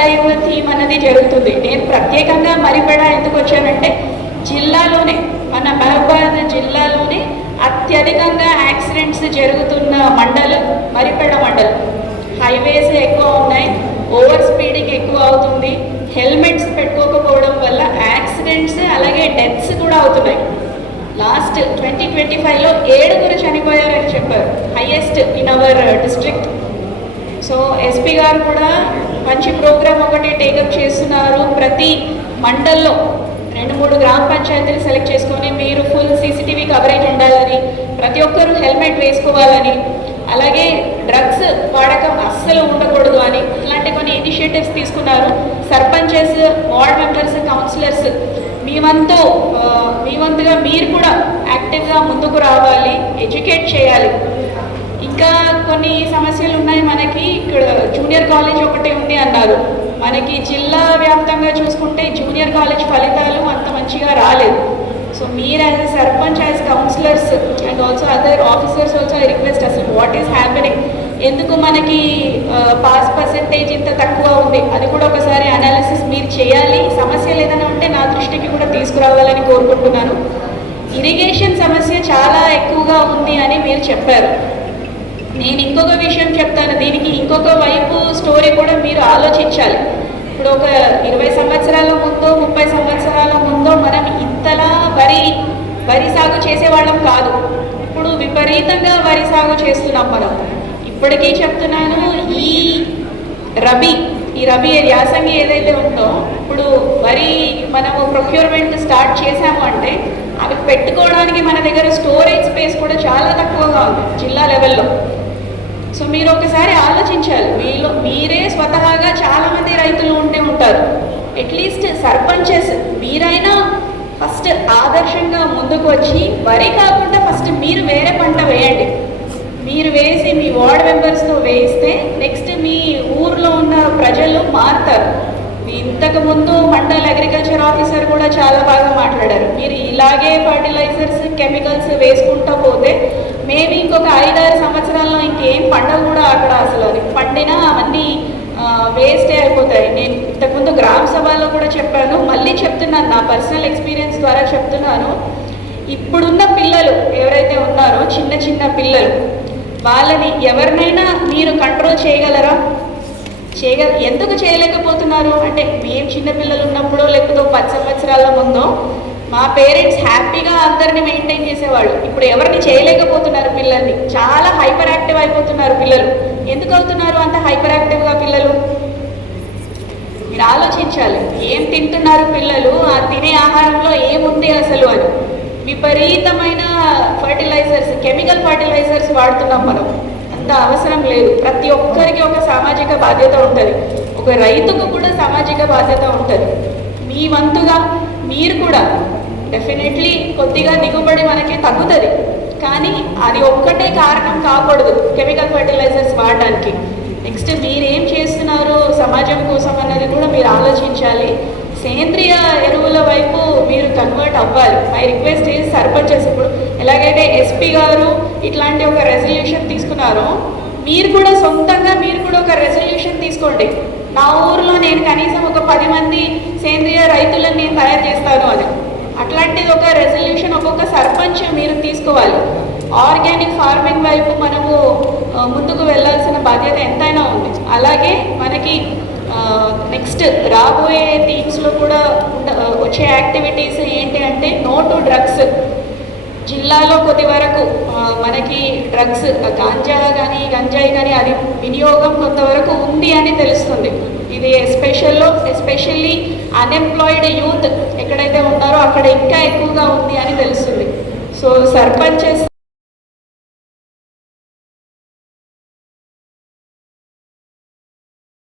Alive theme అన్నది జరుగుతుంది. నేను ప్రత్యేకంగా మరిపెడ ఎందుకు వచ్చానంటే జిల్లాలోనే మన మహబూబాబాద్ జిల్లాలోనే అత్యధికంగా యాక్సిడెంట్స్ జరుగుతున్న మండలం మరిపెడ మండలం. హైవేస్ ఎక్కువ ఉన్నాయి, ఓవర్ స్పీడింగ్ ఎక్కువ అవుతుంది, హెల్మెట్స్ పెట్టుకోకపోవడం వల్ల యాక్సిడెంట్స్ అలాగే డెత్స్ కూడా అవుతున్నాయి. లాస్ట్ 2025లో 7 చనిపోయారని చెప్పారు, highest in our district. So SP గారు కూడా మంచి ప్రోగ్రామ్ ఒకటి టేకప్ చేస్తున్నారు. ప్రతి మండల్లో 2-3 గ్రామ పంచాయతీలు సెలెక్ట్ చేసుకొని మీరు ఫుల్ సీసీటీవీ కవరేజ్ ఉండాలని, ప్రతి ఒక్కరూ హెల్మెట్ వేసుకోవాలని, అలాగే డ్రగ్స్ వాడకం అస్సలు ఉండకూడదు అని ఇలాంటి కొన్ని ఇనిషియేటివ్స్ తీసుకున్నారు. సర్పంచెస్, వార్డ్ మెంబర్స్, కౌన్సిలర్స్ మీ వంతుగా మీరు కూడా యాక్టివ్గా ముందుకు రావాలి, ఎడ్యుకేట్ చేయాలి. ఇంకా కొన్ని సమస్యలు ఉన్నాయి మనకి. ఇక్కడ జూనియర్ కాలేజ్ ఒకటే ఉంది అన్నారు. మనకి జిల్లా వ్యాప్తంగా చూసుకుంటే జూనియర్ కాలేజ్ ఫలితాలు అంత మంచిగా రాలేదు. సో మీరు as a sarpanch, as councillors and also other officers also I request, అసలు వాట్ ఈస్ హ్యాపెనింగ్, ఎందుకు మనకి పాస్ పర్సెంటేజ్ ఇంత తక్కువ ఉంది, అది కూడా ఒకసారి అనాలిసిస్ మీరు చేయాలి. సమస్యలు ఏదైనా ఉంటే నా దృష్టికి కూడా తీసుకురావాలని కోరుకుంటున్నాను. ఇరిగేషన్ సమస్య చాలా ఎక్కువగా ఉంది అని మీరు చెప్పారు. నేను ఇంకొక విషయం చెప్తాను, దీనికి ఇంకొక వైపు స్టోరీ కూడా మీరు ఆలోచించాలి. ఇప్పుడు ఒక 20 సంవత్సరాల ముందో 30 సంవత్సరాల ముందో మనం ఇంతలా వరి సాగు చేసేవాళ్ళం కాదు. ఇప్పుడు విపరీతంగా వరి సాగు చేస్తున్నాం మనం. ఇప్పటికీ చెప్తున్నాను, ఈ రబీ యాసంగి ఏదైతే ఉందో, ఇప్పుడు వరి మనము ప్రొక్యూర్మెంట్ స్టార్ట్ చేసాము అంటే అవి పెట్టుకోవడానికి మన దగ్గర స్టోరేజ్ స్పేస్ కూడా చాలా తక్కువగా ఉంది జిల్లా లెవెల్లో. సో మీరు ఒకసారి ఆలోచించాలి. మీరే స్వతహాగా చాలామంది రైతులు ఉంటారు. అట్లీస్ట్ సర్పంచెస్ మీరైనా ఫస్ట్ ఆదర్శంగా ముందుకు వచ్చి వరి కాకుండా ఫస్ట్ మీరు వేరే పంట వేయండి. మీరు వేసి మీ వార్డ్ మెంబర్స్తో వేయిస్తే నెక్స్ట్ మీ ఊర్లో ఉన్న ప్రజలు మారుతారు. ఇంతకుముందు మండల్ అగ్రికల్చర్ ఆఫీసర్ కూడా చాలా బాగా మాట్లాడారు. మీరు ఇలాగే ఫర్టిలైజర్స్, కెమికల్స్ వేసుకుంటూ పోతే మేబీ ఇంకొక 5-6 సంవత్సరాల్లో ఇంకేం పండవు కూడా అక్కడ. అసలు అది పండినా అవన్నీ వేస్టే అయిపోతాయి. నేను ఇంతకుముందు గ్రామ సభలో కూడా చెప్పాను, మళ్ళీ చెప్తున్నాను, నా పర్సనల్ ఎక్స్పీరియన్స్ ద్వారా చెప్తున్నాను. ఇప్పుడున్న పిల్లలు ఎవరైతే ఉన్నారో చిన్న పిల్లలు, వాళ్ళని ఎవరినైనా మీరు కంట్రోల్ చేయగలరా? ఎందుకు చేయలేకపోతున్నారు అంటే, మేము చిన్నపిల్లలు ఉన్నప్పుడో లేకపోతే 10 సంవత్సరాల ముందో మా పేరెంట్స్ హ్యాపీగా అందరినీ మెయింటైన్ చేసేవాళ్ళు. ఇప్పుడు ఎవరిని చేయలేకపోతున్నారు పిల్లల్ని. చాలా హైపర్ యాక్టివ్ అయిపోతున్నారు పిల్లలు. ఎందుకు అవుతున్నారు అంత హైపర్ యాక్టివ్గా పిల్లలు? మీరు ఆలోచించాలి. ఏం తింటున్నారు పిల్లలు, ఆ తినే ఆహారంలో ఏముంది అసలు అని. విపరీతమైన ఫర్టిలైజర్స్, కెమికల్ ఫర్టిలైజర్స్ వాడుతున్నాం మనం. అంత అవసరం లేదు. ప్రతి ఒక్కరికి ఒక సామాజిక బాధ్యత ఉంటుంది, ఒక రైతుకు కూడా సామాజిక బాధ్యత ఉంటుంది. మీ వంతుగా మీరు కూడా డెఫినెట్లీ కొద్దిగా దిగుబడి మనకి తగ్గుతుంది, కానీ అది ఒక్కటే కారణం కాకూడదు కెమికల్ ఫర్టిలైజర్స్ వాడడానికి. నెక్స్ట్ మీరేం చేస్తున్నారు సమాజం కోసం అన్నది కూడా మీరు ఆలోచించాలి. సేంద్రియ ఎరువుల వైపు మీరు కన్వర్ట్ అవ్వాలి. మై రిక్వెస్ట్ ఈజ్ సర్పంచెస్, ఇప్పుడు ఎలాగైతే ఎస్పీ గారు ఇట్లాంటి ఒక రెజల్యూషన్ తీసుకున్నారో, మీరు కూడా సొంతంగా ఒక రెజల్యూషన్ తీసుకోండి. నా ఊర్లో నేను కనీసం ఒక 10 మంది సేంద్రియ రైతులను నేను తయారు చేస్తాను అని. అట్లాంటిది ఒక రెజల్యూషన్ ఒక్కొక్క సర్పంచ్ మీరు తీసుకోవాలి. ఆర్గానిక్ ఫార్మింగ్ వైపు మనము ముందుకు వెళ్ళాల్సిన బాధ్యత ఎంతైనా ఉంది. అలాగే మనకి నెక్స్ట్ రాబోయే థీమ్స్లో కూడా వచ్చే యాక్టివిటీస్ ఏంటి అంటే, నో టు డ్రగ్స్. జిల్లాలో కొద్ది వరకు మనకి డ్రగ్స్, గంజాయి కానీ అది వినియోగం కొంతవరకు ఉంది అని తెలుస్తుంది. ఇది ఎస్పెషల్లీ అన్ఎంప్లాయిడ్ యూత్ ఎక్కడైతే ఉన్నారో అక్కడ ఇంకా ఎక్కువగా ఉంది అని తెలుస్తుంది. సో సర్పంచెస్